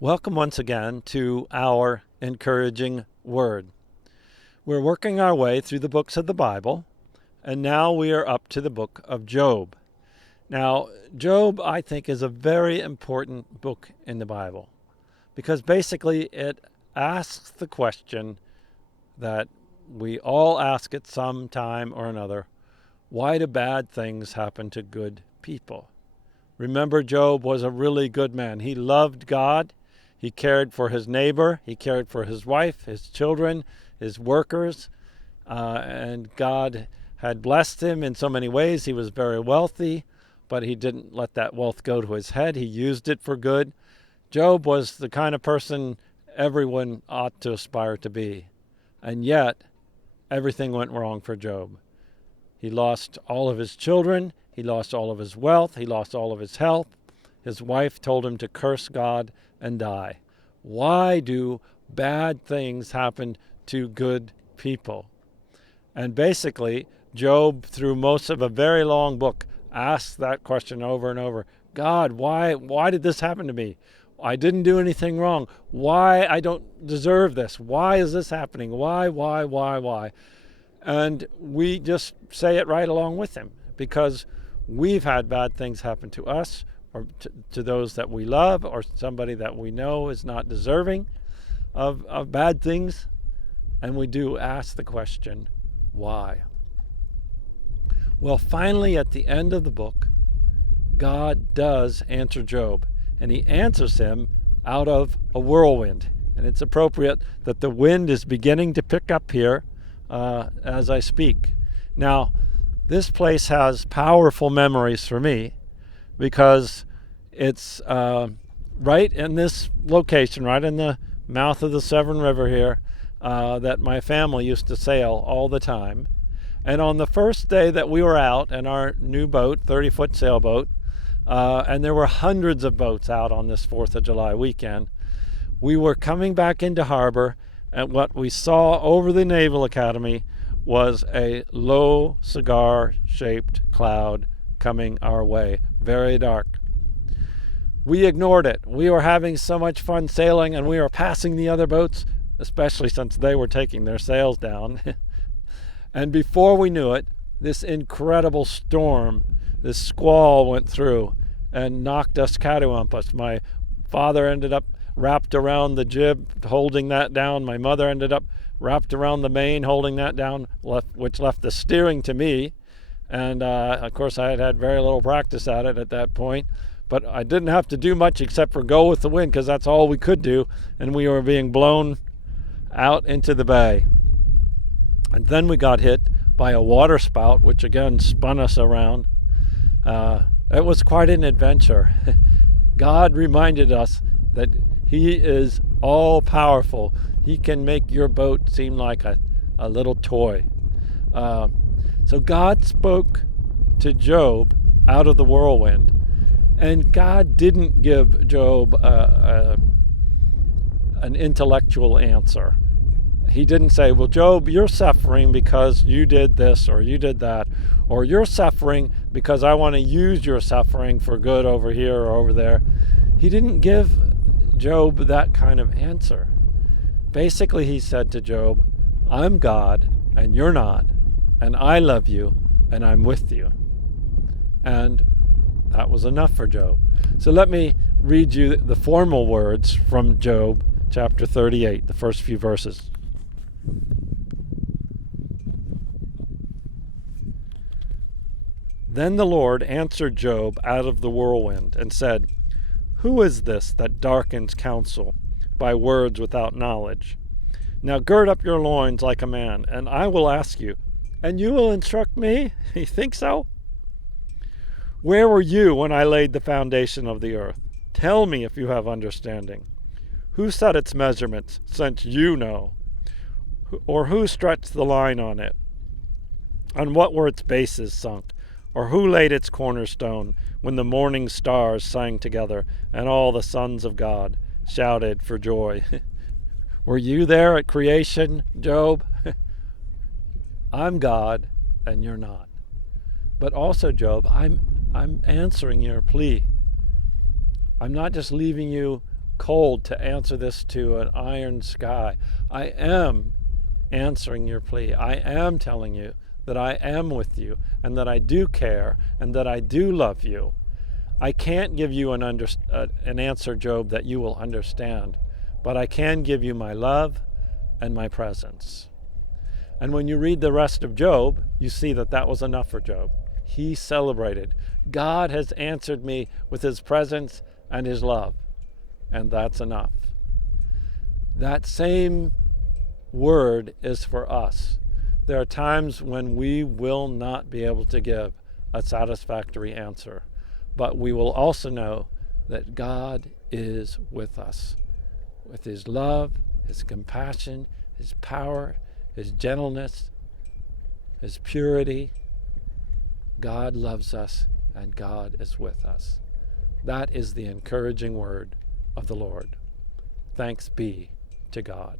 Welcome once again to our encouraging word. We're working our way through the books of the Bible, and now we are up to the book of Job. Now, Job, I think, is a very important book in the Bible because basically it asks the question that we all ask at some time or another: why do bad things happen to good people? Remember, Job was a really good man. He loved God. He cared for his neighbor. He cared for his wife, his children, his workers. And God had blessed him in so many ways. He was very wealthy, but he didn't let that wealth go to his head. He used it for good. Job was the kind of person everyone ought to aspire to be. And yet, everything went wrong for Job. He lost all of his children. He lost all of his wealth. He lost all of his health. His wife told him to curse God and die. Why do bad things happen to good people? And basically, Job, through most of a very long book, asks that question over and over. God, why did this happen to me? I didn't do anything wrong. Why I don't deserve this? Why is this happening? Why? And we just say it right along with him because we've had bad things happen to us or to those that we love or somebody that we know is not deserving of bad things. And we do ask the question, why? Well, finally, at the end of the book, God does answer Job, and he answers him out of a whirlwind. And it's appropriate that the wind is beginning to pick up here as I speak. Now, this place has powerful memories for me because it's right in this location, right in the mouth of the Severn River here, that my family used to sail all the time. And on the first day that we were out in our new boat, 30-foot sailboat, and there were hundreds of boats out on this 4th of July weekend, we were coming back into harbor, and what we saw over the Naval Academy was a low cigar-shaped cloud coming our way, very dark. We ignored it. We were having so much fun sailing, and we were passing the other boats, especially since they were taking their sails down. And before we knew it, this incredible storm, this squall went through and knocked us cattywampus. My father ended up wrapped around the jib, holding that down. My mother ended up wrapped around the main, holding that down, which left the steering to me. And of course, I had had very little practice at it at that point. But I didn't have to do much except for go with the wind because that's all we could do. And we were being blown out into the bay. And then we got hit by a water spout, which again spun us around. It was quite an adventure. God reminded us that He is all-powerful. He can make your boat seem like a little toy. So God spoke to Job out of the whirlwind. And God didn't give Job an intellectual answer. He didn't say, well, Job, you're suffering because you did this or you did that, or you're suffering because I want to use your suffering for good over here or over there. He didn't give Job that kind of answer. Basically, he said to Job, I'm God and you're not, and I love you and I'm with you. And that was enough for Job. So let me read you the formal words from Job chapter 38, the first few verses. Then the Lord answered Job out of the whirlwind and said, Who is this that darkens counsel by words without knowledge? Now gird up your loins like a man, and I will ask you, and you will instruct me? You think so? Where were you when I laid the foundation of the earth? Tell me if you have understanding. Who set its measurements, since you know? Or who stretched the line on it? On what were its bases sunk? Or who laid its cornerstone when the morning stars sang together and all the sons of God shouted for joy? Were you there at creation, Job? I'm God and you're not. But also, Job, I'm answering your plea. I'm not just leaving you cold to answer this to an iron sky. I am answering your plea. I am telling you that I am with you and that I do care and that I do love you. I can't give you an answer, Job, that you will understand, but I can give you my love and my presence. And when you read the rest of Job, you see that that was enough for Job. He celebrated. God has answered me with his presence and his love, and that's enough. That same word is for us. There are times when we will not be able to give a satisfactory answer, but we will also know that God is with us, with his love, his compassion, his power, his gentleness, his purity. God loves us and God is with us. That is the encouraging word of the Lord. Thanks be to God.